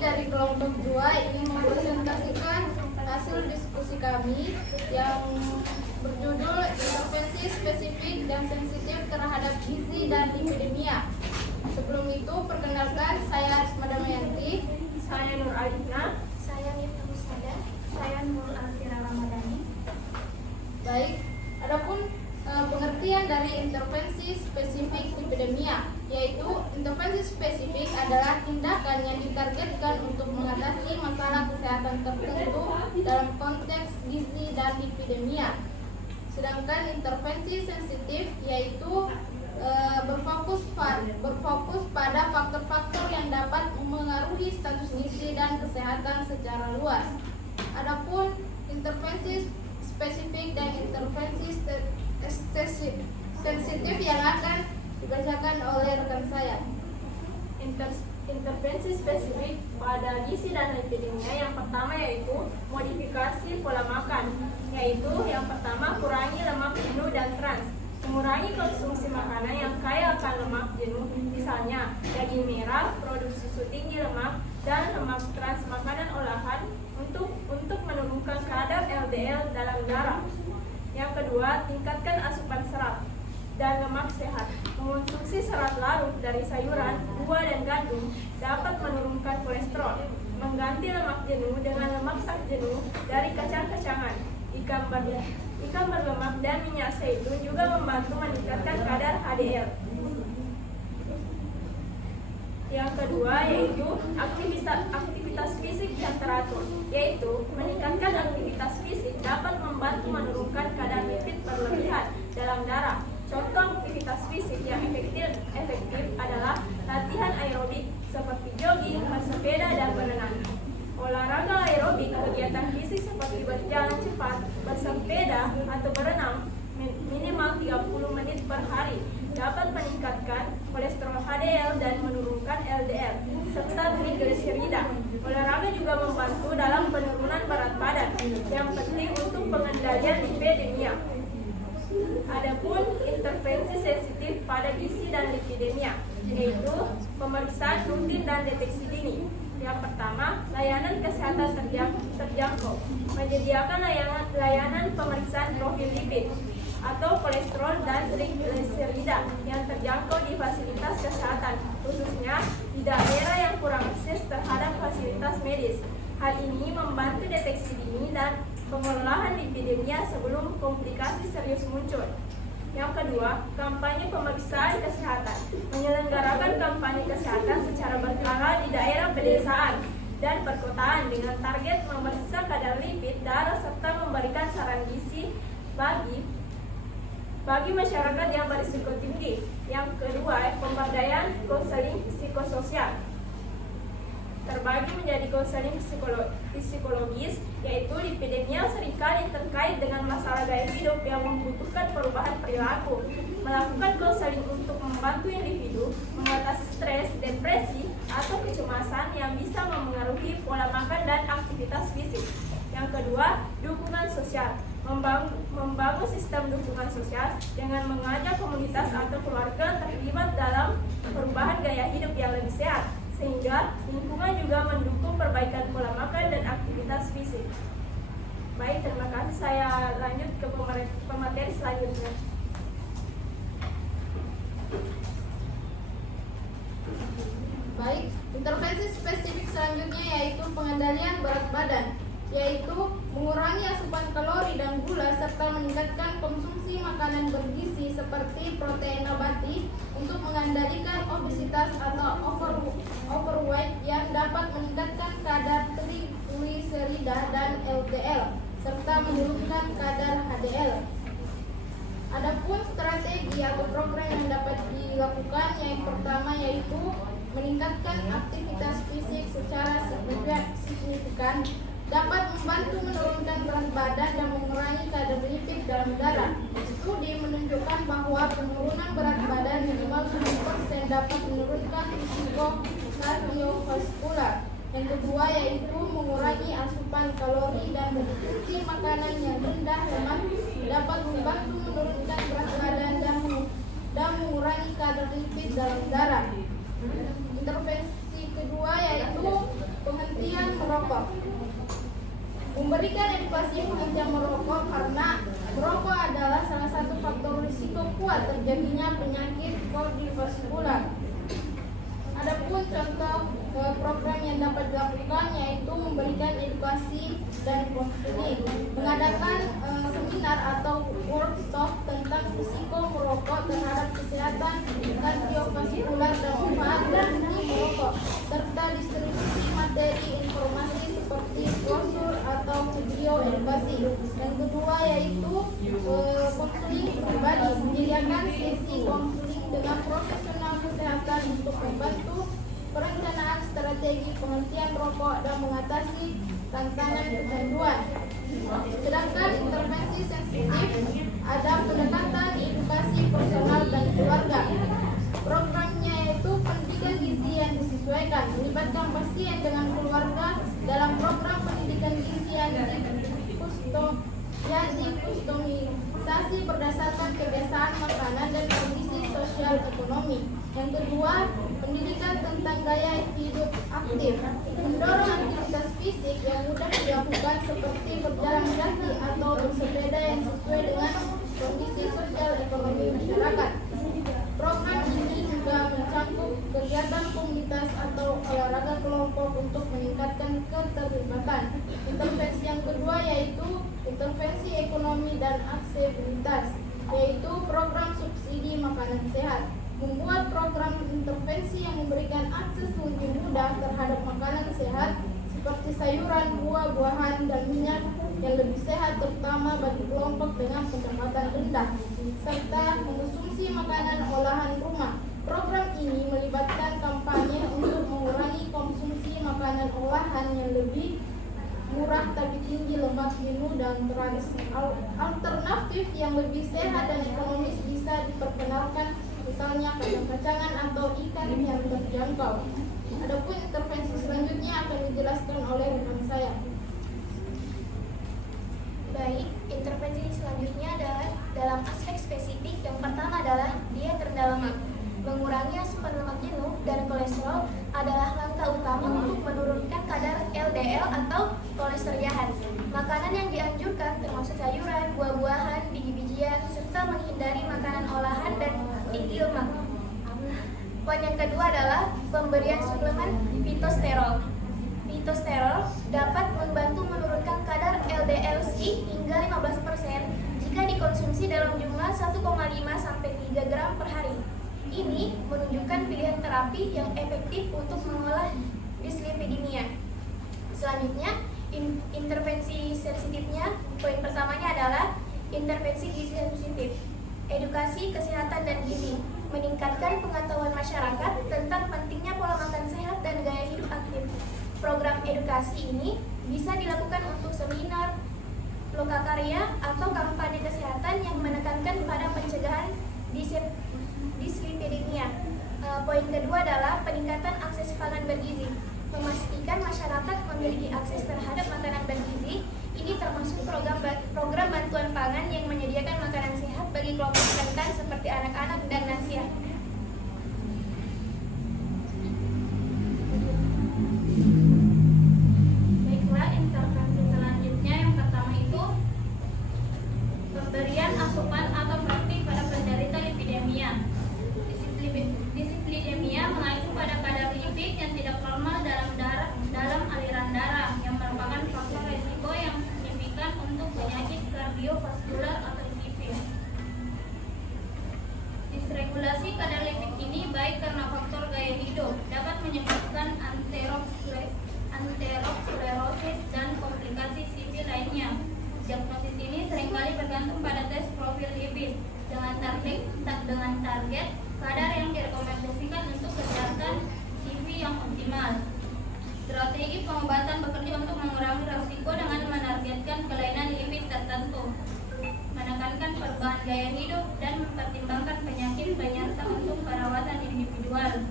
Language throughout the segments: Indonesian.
dari kelompok 2 ingin mempresentasikan hasil diskusi kami yang berjudul intervensi spesifik dan sensitif terhadap gizi dan lipidemia. Sebelum itu, perkenalkan, saya Arisma Damayanti, Saya Nur Alina, Saya Nifta Mustada. Saya Nurul Alfira Ramadhani. Baik, adapun pengertian dari intervensi spesifik lipidemia, yaitu intervensi spesifik adalah tindakan yang ditargetkan untuk mengatasi masalah kesehatan tertentu dalam konteks gizi dan lipidemia. Sedangkan intervensi sensitif yaitu berfokus pada faktor-faktor yang dapat memengaruhi status gizi dan kesehatan secara luas. Adapun intervensi spesifik dan intervensi sensitif yang akan dibacakan oleh rekan saya. Intervensi spesifik pada gizi dan lipidemia yang pertama yaitu modifikasi pola makan, yaitu yang pertama kurangi lemak jenuh dan trans. Mengurangi konsumsi makanan yang kaya akan lemak jenuh, misalnya daging merah, produk susu tinggi lemak, dan lemak trans makanan olahan untuk menurunkan kadar LDL dalam darah. Yang kedua, tingkatkan asupan serat dan lemak sehat. Mengonsumsi serat larut dari sayuran, buah, dan gandum dapat menurunkan kolesterol. Mengganti lemak jenuh dengan lemak tak jenuh dari kacang-kacangan, ikan berlemak, dan minyak zaitun juga membantu meningkatkan kadar HDL. Yang kedua yaitu aktivitas fisik yang teratur, yaitu meningkatkan aktivitas fisik dapat membantu menurunkan kadar lipid berlebihan dalam darah. Contoh aktivitas fisik yang efektif adalah latihan aerobik seperti jogging, bersepeda, dan berenang. Olahraga aerobik, kegiatan fisik seperti berjalan cepat, bersepeda, atau berenang minimal 30 menit per hari dapat meningkatkan kolesterol HDL dan menurunkan LDL serta trigliserida. Olahraga juga membantu dalam penurunan berat badan yang penting untuk pengendalian lipidemia. Adapun intervensi sensitif pada gizi dan lipidemia, yaitu pemeriksaan rutin dan deteksi dini. Yang pertama, layanan kesehatan terjangkau, menyediakan layanan pemeriksaan profil lipid atau kolesterol dan trigliserida yang terjangkau di fasilitas kesehatan, khususnya di daerah yang kurang akses terhadap fasilitas medis. Hal ini membantu deteksi dini dan pengelolaan lipidemia sebelum komplikasi serius muncul. Yang kedua, kampanye pemeriksaan kesehatan, menyelenggarakan kampanye kesehatan secara berkala di daerah pedesaan dan perkotaan dengan target memeriksa kadar lipid darah serta memberikan saran gizi bagi masyarakat yang berisiko tinggi. Yang kedua, pemberdayaan konseling psikososial terbagi menjadi konseling psikologis, yaitu lipidemia seringkali terkait dengan masalah gaya hidup yang membutuhkan perubahan perilaku. Melakukan konseling untuk membantu individu mengatasi stres, depresi, atau kecemasan yang bisa memengaruhi pola makan dan aktivitas fisik. Yang kedua, dukungan sosial. Membangun sistem dukungan sosial dengan mengajak komunitas atau keluarga terlibat dalam perubahan gaya hidup yang lebih sehat, sehingga lingkungan juga mendukung perbaikan pola makan dan aktivitas fisik. Baik, terima kasih. Saya lanjut ke pemateri selanjutnya. Baik, intervensi spesifik selanjutnya yaitu pengendalian berat badan, yaitu mengurangi asupan kalori dan gula serta meningkatkan konsumsi makanan bergizi seperti protein nabati untuk mengendalikan obesitas atau overweight yang dapat meningkatkan kadar trigliserida dan LDL serta menurunkan kadar HDL. Adapun strategi atau program yang dapat dilakukan yang pertama yaitu meningkatkan aktivitas fisik secara signifikan dapat membantu menurunkan berat badan dan mengurangi kadar lipid dalam darah. Studi menunjukkan bahwa penurunan berat badan minimal 10% dapat menurunkan risiko kardiovaskular. Yang kedua yaitu mengurangi asupan kalori dan mengkonsumsi makanan yang rendah lemak dapat membantu menurunkan berat badan dan mengurangi kadar lipid dalam darah. Intervensi kedua yaitu merokok. Memberikan edukasi penghentian merokok karena merokok adalah salah satu faktor risiko kuat terjadinya penyakit kardiovaskular. Adapun contoh program yang dapat dilakukan yaitu memberikan edukasi dan konseling, mengadakan seminar atau workshop tentang risiko merokok terhadap kesehatan kardiovaskular dan manfaat berhenti merokok, serta distribusi materi informasi seperti brosur atau video edukasi. Yang kedua yaitu konseling pribadi, menyediakan sesi konseling dengan profesional kesehatan untuk membantu perencanaan strategi penghentian rokok dan mengatasi tantangan kecanduan. Sedangkan intervensi sensitif ada pendekatan edukasi personal dan keluarga. Programnya yaitu pendidikan gizi yang disesuaikan, melibatkan pasien dengan keluarga dalam program pendidikan gizi yang dikustomisasi berdasarkan kebiasaan makanan dan kondisi sosial ekonomi. Yang kedua, pendidikan tentang gaya hidup aktif, mendorong aktivitas fisik yang mudah dilakukan seperti berjalan kaki atau bersepeda yang sesuai dengan kondisi sosial ekonomi masyarakat. Program ini juga mencakup kegiatan komunitas atau olahraga kelompok untuk meningkatkan keterlibatan. Intervensi yang kedua yaitu intervensi ekonomi dan aksesibilitas, yaitu program subsidi makanan sehat. Membuat program intervensi yang memberikan akses lebih mudah terhadap makanan sehat seperti sayuran, buah-buahan, dan minyak yang lebih sehat terutama bagi kelompok dengan pendapatan rendah, serta mengonsumsi makanan olahan rumah. Program ini melibatkan kampanye untuk mengurangi konsumsi makanan olahan yang lebih murah tapi tinggi lemak jenuh dan trans. Alternatif yang lebih sehat dan ekonomis bisa diperkenalkan, misalnya kacang-kacangan atau ikan yang terjangkau. Adapun intervensi selanjutnya akan dijelaskan oleh rekan saya. Baik, intervensi selanjutnya adalah dalam aspek spesifik. Yang pertama adalah diet rendah lemak. Mengurangi asupan lemak jenuh dan kolesterol adalah langkah utama untuk menurunkan kadar LDL atau kolesterol jahat. Makanan yang dianjurkan termasuk sayuran, buah-buahan, biji-bijian, serta menghindari makanan olahan dan tinggi lemak. Poin yang kedua adalah pemberian suplemen fitosterol. Fitosterol dapat membantu menurunkan kadar LDL-C hingga 15% jika dikonsumsi dalam jumlah 1,5 sampai 3 gram per hari. Ini menunjukkan pilihan terapi yang efektif untuk mengolah dislipidemia. Selanjutnya, intervensi sensitifnya. Poin pertamanya adalah intervensi gizi sensitif. Edukasi kesehatan dan gizi, meningkatkan pengetahuan masyarakat tentang pentingnya pola makan sehat dan gaya hidup aktif. Program edukasi ini bisa dilakukan untuk seminar, lokakarya, atau kampanye kesehatan yang menekankan pada pencegahan dislipidemia. Poin kedua adalah peningkatan akses pangan bergizi, memastikan masyarakat memiliki akses terhadap makanan bergizi. Ini termasuk program bantuan pangan yang menyediakan makanan sehat bagi kelompok rentan seperti anak-anak dan lansia. Baiklah, intervensi selanjutnya yang pertama itu pemberian asupan atau praktik pada penderita lipidemia. Dislipidemia mengacu pada kadar lipid yang tidak normal dalam aliran darah yang merupakan faktor risiko yang signifikan untuk penyakit kardiovaskular atau isipin. Disregulasi kadar lipid ini baik karena faktor gaya hidup, dapat menyebabkan aterosklerosis dan komplikasi sipil lainnya. Diagnosis ini seringkali bergantung pada tes profil lipid dengan target kadar yang direkomendasikan untuk kesehatan CV yang optimal. Strategi pengobatan bekerja untuk mengurangi risiko dengan menargetkan kelainan lipid tertentu, menekankan perubahan gaya hidup, dan mempertimbangkan penyakit penyerta untuk perawatan individual.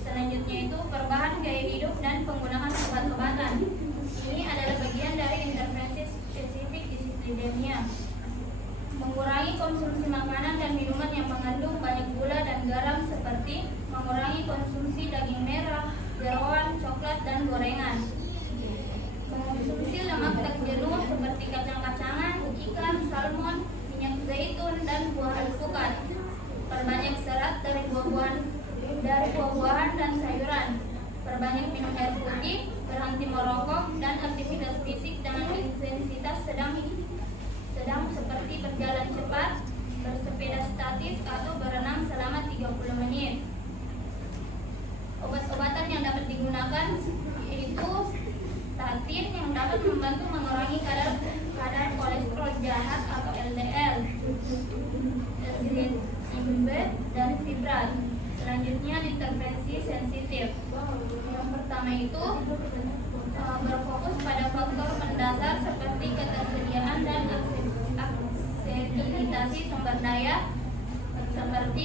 Selanjutnya itu perubahan gaya hidup dan penggunaan obat-obatan. Ini adalah bagian dari intervensi spesifik dislipidemia. Mengurangi konsumsi makanan dan minuman yang mengandung banyak gula dan garam seperti mengurangi konsumsi daging merah, jeroan, coklat, dan gorengan. salmon, minyak zaitun, dan buah alpukat. Perbanyak serat dari buah-buahan dan sayuran. Perbanyak minum air putih, berhenti merokok, dan aktivitas fisik dengan intensitas sedang seperti berjalan cepat, bersepeda statis, atau berenang selama 30 menit. Obat-obatan yang dapat digunakan yaitu statin yang dapat membantu mengurangi kadar kolesterol jahat atau LDL, ezetimibe, dan fibrat. Selanjutnya intervensi sensitif. Yang pertama itu berfokus pada faktor mendasar seperti ketersediaan dan aksesibilitas sumber daya, seperti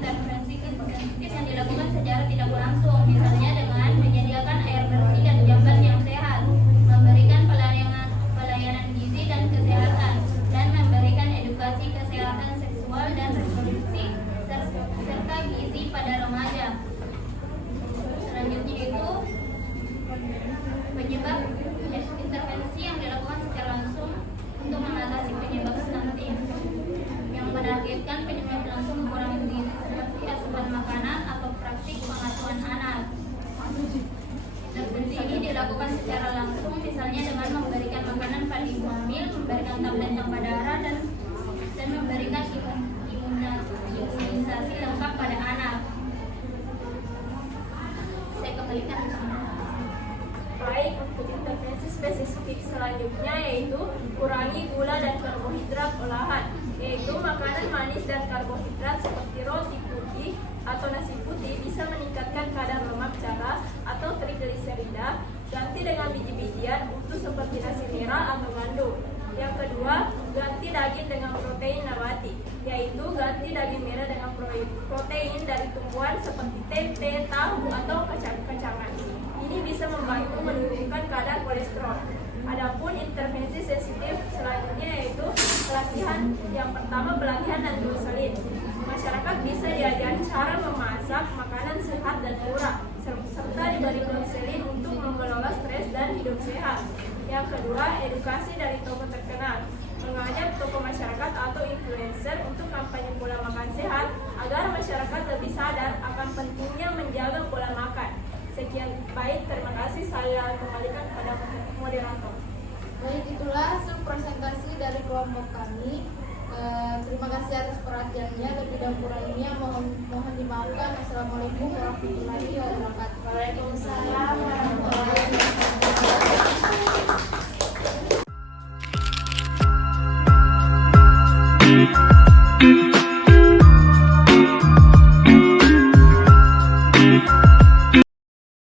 intervensi sensitif yang dilakukan secara tidak langsung, misalnya dengan menyediakan air bersih dan jamban yang sehat, memberikan pelayanan gizi dan kesehatan, dan memberikan edukasi kesehatan seksual dan reproduksi serta gizi pada remaja. Selanjutnya itu penyebab intervensi yang dilakukan secara langsung untuk mengatasi penyebab stunting yang menargetkan penyebab langsung mengurangi gizi seperti asupan makanan atau praktik pengasuhan anak. Intervensi ini dilakukan secara langsung, misalnya dengan memberikan makanan pada ibu hamil, memberikan tablet tanpa darah, dan memberikan imunisasi lengkap pada anak. Saya kembalikan. Baik, untuk intervensi spesifik selanjutnya yaitu kurangi gula dan karbohidrat olahan, yaitu makanan manis dan karbohidrat seperti roti putih atau nasi putih bisa meningkatkan kadar lemak darah atau trigliserida. Ganti dengan biji-bijian utuh seperti nasi merah atau gandum. Yang kedua, ganti daging dengan protein nabati, yaitu ganti daging merah dengan protein dari tumbuhan seperti tempe, tahu, atau kacang-kacangan. Ini bisa membantu menurunkan kadar kolesterol. Adapun intervensi sensitif selanjutnya yaitu pelatihan. Yang pertama, pelatihan dan konseling. Masyarakat bisa diajari cara memasak makanan sehat dan murah, serta diberi konseling untuk mengelola stres dan hidup sehat. Yang kedua, edukasi dari tokoh terkenal, mengajak tokoh masyarakat atau influencer untuk kampanye pola makan sehat agar masyarakat lebih sadar akan pentingnya menjaga pola makan. Sekian, baik, terima kasih. Saya kembalikan kepada moderator. Baik, itulah hasil presentasi dari kelompok kami. Terima kasih atas perhatiannya. Lebih dan kurangnya mohon dimaafkan. Assalamualaikum warahmatullahi wabarakatuh. Waalaikumsalam warahmatullahi wabarakatuh.